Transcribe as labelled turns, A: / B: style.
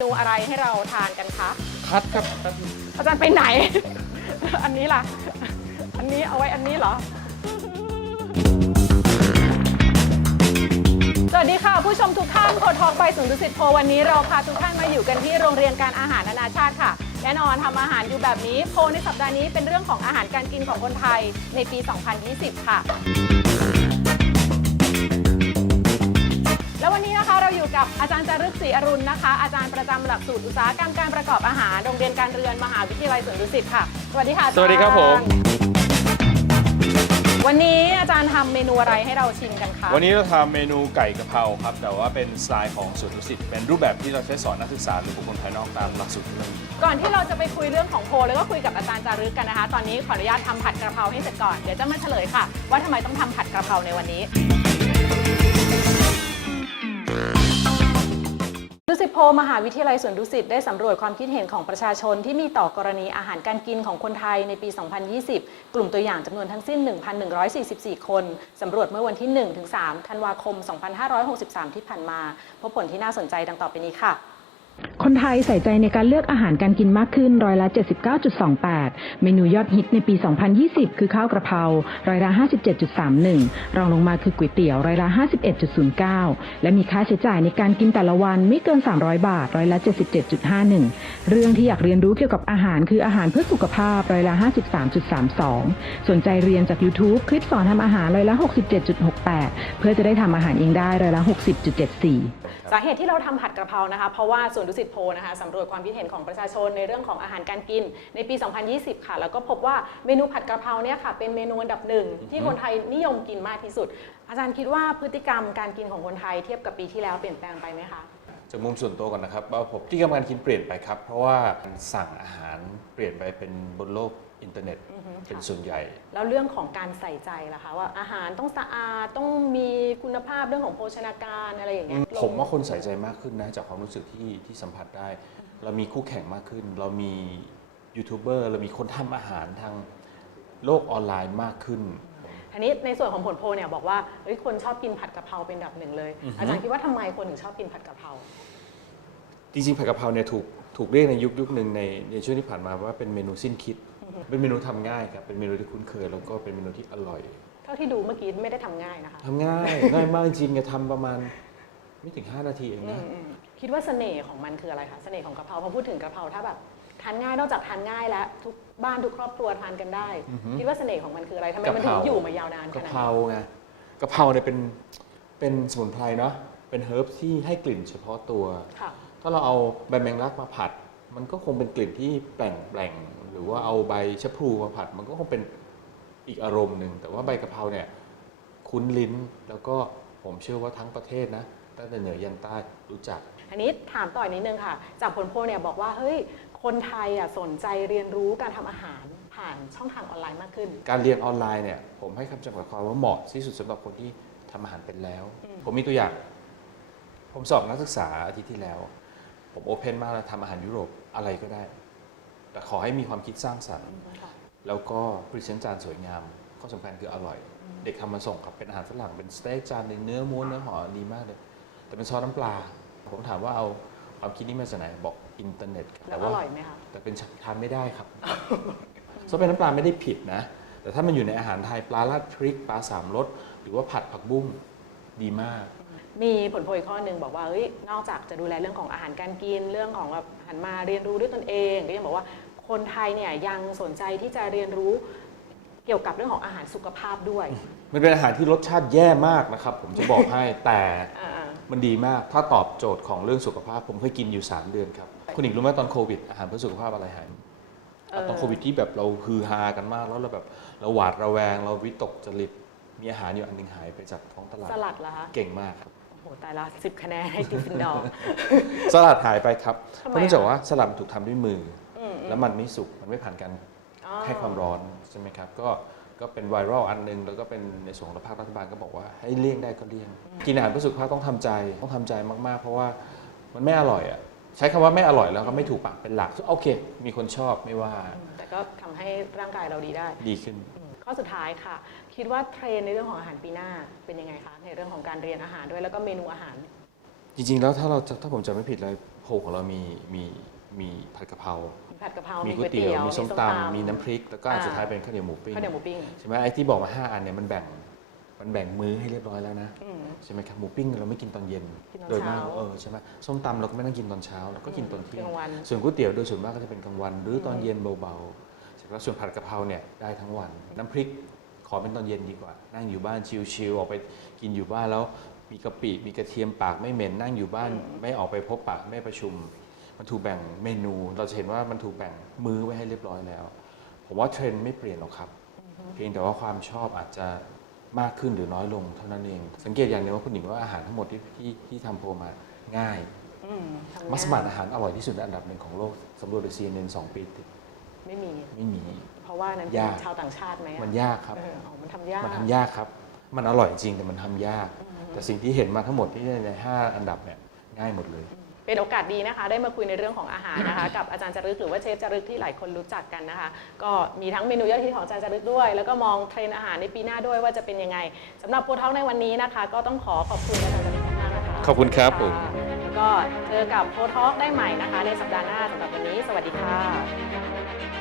A: เมนูอะไรให้เราทานกันคะ
B: คัดครับคัด
A: อาจารย์ไปไหน อันนี้ล่ะ อันนี้เอาไว้อันนี้เหรอ สวัสดีค่ะ ผู้ชมทุกท่านโคทองไปศูนย์ดุสิตโพวันนี้เราพาทุกท่านมาอยู่กันที่โรงเรียนการอาหารนานาชาติค่ะ แน่นอนทำอาหารอยู่แบบนี้ โพในสัปดาห์นี้เป็นเรื่องของอาหารการกินของคนไทยในปี 2020 ค่ะ รย์จารึกศรีอรุณนะคะ อาจารย์ประจำหลักสูตรอุตสาหกรรมการประกอบอาหารโรงเรียนการเรือนมหาวิทยาลัยสวนดุสิตค่ะ สวัสดีค่ะอาจารย์
B: สวัสดีครับผม
A: วันนี้อาจารย์ทำเมนูอะไรให้เราชิมกันคะ
B: วันนี้เราทำเมนูไก่กะเพราครับ แต่ว่าเป็นสไตล์ของสวนดุสิตเป็นรูปแบบที่เราใช้สอนนักศึกษาหรือบุคคลภายนอกตามหลักสูตรที่เรามี
A: ก่อนที่เราจะไปคุยเรื่องของโพลแล้วก็คุยกับอาจารย์จารึกกันนะคะ ตอนนี้ขออนุญาตทำผัดกระเพราให้เสร็จก่อน เดี๋ยวจะมาเฉลยค่ะ ว่าทำไมต้องทำผัดกระเพราในวันนี้ ดุสิตโพลมหาวิทยาลัยสวนดุสิตได้สำรวจความคิดเห็นของประชาชนที่มีต่อกรณีอาหารการกินของคนไทยในปี 2020 กลุ่มตัวอย่างจำนวนทั้งสิ้น 1,144 คนสำรวจเมื่อวันที่ 1-3 ธันวาคม 2563 ที่ผ่านมา พบผลที่น่าสนใจดังต่อไปนี้ค่ะ
C: คนไทยใส่ใจในการเลือกอาหารการกินมากขึ้นร้อยละ 79.28 เมนูยอดฮิตในปี 2020 คือข้าวกระเพราร้อยละ 57.31 รองลงมาคือก๋วยเตี๋ยวร้อยละ 51.09 และมีค่าใช้จ่ายในการกินแต่ละวันไม่เกิน 300 บาทร้อยละ 77.51 เรื่องที่อยากเรียนรู้เกี่ยวกับอาหารคืออาหารเพื่อสุขภาพร้อยละ 53.32 สนใจเรียนจาก YouTube คลิปสอนทำอาหารร้อยละ 67.68 เพื่อจะได้ทำอาหารเองได้ร้อยละ 60.74
A: สาเหตุที่เราทำผัดกระเพรานะคะเพราะว่าส่วนดุสิตโพลนะคะสำรวจความคิดเห็นของประชาชนในเรื่องของอาหารการกินในปี 2020 ค่ะ แล้วก็พบว่าเมนูผัดกระเพราเนี่ยค่ะ เป็นเมนูอันดับหนึ่งที่คนไทยนิยมกินมากที่สุด อาจารย์คิดว่าพฤติกรรมการกินของคนไทยเทียบกับปีที่แล้วเปลี่ยนแปลงไปไหมคะ
B: จากมุมส่วนตัวก่อนนะครับว่าผมที่กำลังกินเปลี่ยนไปครับ เพราะว่าการสั่งอาหารเปลี่ยนไปเป็นบนโลกอินเทอร์เน็ต
A: อือฮึ
B: เป็น
A: ค่ะ
B: ส่วนใหญ่
A: แล้วเรื่องของการใส่ใจล่ะคะว่าอาหารต้องสะอาดต้องมีคุณภาพเรื่องของโภชนาการอะไรอย่างเงี้ย
B: ผมว่าคนใส่ใจมากขึ้นนะ จากความรู้สึกที่ที่สัมผัสได้ เรามีคู่แข่งมากขึ้น เรามียูทูบเบอร์เรามีคนทำอาหารทางโลกออนไลน์มากขึ้น
A: ทีนี้ในส่วนของผลโพลเนี่ยบอกว่าเฮ้ยคนชอบกินผัดกะเพราเป็นอันดับหนึ่งเลย
B: อือฮึ
A: อาจารย์คิดว่าทำไมคนถึงชอบกินผัดกะเพรา
B: จริงๆผัดกะเพราเนี่ยถูกถูกเรียกในยุคยุคหนึ่งในในช่วงที่ผ่านมาว่าเป็นเมนูสิ้นคิด เป็นเมนูทำง่ายครับเป็นเมนูที่คุ้นเคย แล้วก็เป็นเมนูที่อร่อย
A: เท่าที่ดูเมื่อกี้ไม่ได้ทำง่ายนะคะ
B: ทำง่าย ง่ายมากจริงๆเนี่ยทำประมาณไม่ถึง 5 นาทีเอง
A: อื
B: นะ
A: มอืมคิดว่าเสน่ห์ของมันคืออะไรคะเสน่ห์ของกะเพราพอพูดถึงกะเพราถ้าแบบ ทานง่ายนอกจากทานง่ายแล้ว ทุกบ้านทุกครอบครัวทานกันได้
B: อือฮึ
A: คิดว่าเสน่ห์ของมันคืออะไรทำไมมันถึ
B: กะ
A: ง
B: เพรา
A: อยู่มายาวนานข
B: กะ
A: นาด
B: เพ
A: นี้
B: ราไงกะเพราเนี่ยเป็นเป็นสมุนไพรเนาะเป็นเฮิร์บที่ให้กลิ่นเฉพาะตัว
A: ค่ะ
B: ถ้าเราเอาใบแมงลักมาผัด มันก็คงเป็นกลิ่นที่แปลงแปลงหรือว่าเอาใบชะพลูมาผัด มันก็คงเป็นอีกอารมณ์หนึ่งแต่ว่าใบกะเพราเนี่ยคุ้นลิ้นแล้วก็ผมเชื่อว่าทั้งประเทศนะตั้งแต่เหนือยันใต้รู้จัก
A: อันนี้ถามต่ออีกนิดนึงค่ะ จากผลโพลเนี่ยบอกว่าเฮ้ย คนไทยอะสนใจเรียนรู้การทำอาหารผ่านช่องทางออนไลน์มากขึ้น
B: การเรียนออนไลน์เนี่ยผมให้คำจำกัดความว่าเหมาะที่สุดสำหรับคนที่ทำอาหารเป็นแล้วผมมีตัวอย่าง ผมสอบนักศึกษาอาทิตย์ที่แล้ว ผมโอเพนมากเลยทำอาหารยุโรปอะไรก็ได้ แต่ขอให้มีความคิดสร้างสรรค์แล้วก็พรีเซนต์จานสวยงามข้อสำคัญคืออร่อยเด็กทำมาส่งครับเป็นอาหารฝรั่งเป็นสเต็กจานหนึ่งเนื้อม้วนเนื้อหอมดีมากเลย แต่เป็นซอสน้ำปลา ผมถามว่าเอาความคิดนี้มาจากไหนบอก อินเทอร์เน็ต
A: แล้
B: แต่
A: วอ
B: ว่า
A: ร่อยไหมคะ
B: แต่เป็นทานไม่ได้ครับซอสเป็นน้ำปลาไม่ได้ผิดนะ แต่ถ้ามันอยู่ในอาหารไทยปลาราดพริกปลาสามรสหรือว่าผัดผักบุ้งดีมาก
A: มีผลโพลอีกข้อหนึ่งบอกว่าเฮ้ยนอกจากจะดูแลเรื่องของอาหารการกินเรื่องของแบบหันมาเรียนรู้ด้วยตนเอง ก็ยังบอกว่าคนไทยเนี่ยยังสนใจที่จะเรียนรู้เกี่ยวกับเรื่องของอาหารสุขภาพด้วย
B: มันเป็นอาหารที่รสชาติแย่มากนะครับ ผมจะบอกให้แต่
A: อ่า
B: มันดีมากถ้าตอบโจทย์ของเรื่องสุขภาพ ผมเคยกินอยู่ 3 เดือนครับ คุณหญิงรู้ไหมตอนโควิดอาหารเพื่อสุขภาพอะไรหาย
A: เออ
B: ตอนโควิดที่แบบเราฮือฮากันมาก แล้วเราแบบเราหวาดระแวง เราวิตกจริตมีอาหารอยู่อันหนึงหายไปจากท้องตลาด
A: สลัดเหรอคะ
B: เก่งมากครับ
A: โอ้โหตายละสิบคะแนนให้กริฟฟินดอร์
B: สลัดหายไปครับ
A: ทำไม
B: เพราะเนื่องจาก
A: อะ
B: ว่าสลัดมันถูกทำด้วยมือ
A: อื
B: อ
A: ม
B: แล้วมันไม่สุกมันไม่ผ่านการ
A: อ๋อ
B: ให้ความร้อนใช่ไหมครับก็ก็เป็นไวรัลอันหนึง แล้วก็เป็นในส่วนของภาครัฐบาลก็บอกว่าให้เลี่ยงได้ก็เลี่ยง กินอาหารเพื่อสุขภาพต้องทำใจต้องทำใจมากๆ เพราะว่ามันไม่อร่อยอะ ใช้คำว่าไม่อร่อยแล้วก็ไม่ถูกปากเป็นหลักโอเค มีคนชอบไม่ว่า
A: อืมแต่ก็ทำให้ร่างกายเราดีได้
B: ดีขึ้น
A: อืมข้อสุดท้ายค่ะ คิดว่าเทรนด์ในเรื่องของอาหารปีหน้าเป็นยังไงคะในเรื่องของการเรียนอาหารด้วยแล้วก็เมนูอาหาร
B: จริง ๆ แล้วถ้าเราจะถ้าผมจำไม่ผิดเลยพลของเรามีมีมีผัดกะเพรา
A: มีผัดกะเพรา
B: มี
A: มี
B: ก๋วยเตี๋ยวมีส้มตำมีน้ำพริก แล้วก็อัน
A: อ่า
B: สุดท้ายเป็นข้าวเหนียวหมูปิ้ง
A: ข้าวเหนียวหมูปิ้ง
B: ใช่ไหมไอ้ที่บอกมาห้าอันเนี่ยมันแบ่ง มันแบ่งมื้อให้เรียบร้อยแล้วนะ
A: อืม
B: ใช่ไหมครับหมูปิ้งเราไม่กินตอนเย็น
A: กินตอน
B: โดยมาก
A: เช้า
B: เออใช่ไหมส้มตำเราก็ไม่ต้องกินตอนเช้าเราก็กินตอนเที่ย
A: ก
B: ง
A: ลางวัน
B: ส่วนก๋วยเตี๋ยวโดยส่วนมากก็จะเป็นกลางวัน หรือตอนเย็นเบาๆใช่ไหมส่วนผัดกะเพราเนี่ยได้ทั้งวัน น้ำพริกขอเป็นตอนเย็นดีกว่า นั่งอยู่บ้านชิลๆออกไปกินอยู่บ้านแล้วมีกะปิมีกระเทียมปากไม่เหม็นนั่งอยู่บ้าน ไม่ออกไปพบปะไม่ประชุม มันถูกแบ่งเมนู เราจะเห็นว่ามันถูกแบ่งมื้อไว้ให้เรียบร้อยแล้ว ผมว่าเทรนด์ไม่เปลี่ยนหรอกครับ เพียงแต่ว่าความชอบอาจจะ มากขึ้นหรือน้อยลงเท่านั้นเอง สังเกตอย่างหนึงว่าคุณหญิงว่าอาหารทั้งหมดที่ที่ที่ทำโพลมาง่าย
A: อืมทำง่าย
B: มัสมั่นอาหารอร่อยที่สุดอันดับหนึ่งของโลกสำรวจโดย CNN สองปีติด
A: ไม่มี
B: ไม่มี
A: เพราะว่านั้น
B: ยาก
A: ชาวต่างชาติไหมอะ
B: มันยากครับ
A: เอออ๋อมันทำยาก
B: มันทำยากครับ มันอร่อยจริงแต่มันทำยาก แต่สิ่งที่เห็นมาทั้งหมดที่ในห้าอันดับเนี่ยง่ายหมดเลย
A: เป็นโอกาสดีนะคะ ได้มาคุยในเรื่องของอาหารนะคะ กับอาจารย์จารึกหรือว่าเชฟจารึกที่หลายคนรู้จักกันนะคะ ก็มีทั้งเมนูยอดฮิตของอาจารย์จารึกด้วย แล้วก็มองเทรนด์อาหารในปีหน้าด้วยว่าจะเป็นยังไงสำหรับโปรท้องในวันนี้นะคะ ก็ต้องขอขอบคุณอาจารย์จารึกมากๆนะคะ
B: ขอบคุณครับผมะ
A: แล้วก็เจอกับโปรท้องได้ใหม่นะคะ ในสัปดาห์หน้าสำหรับวันนี้ สวัสดีค่ะ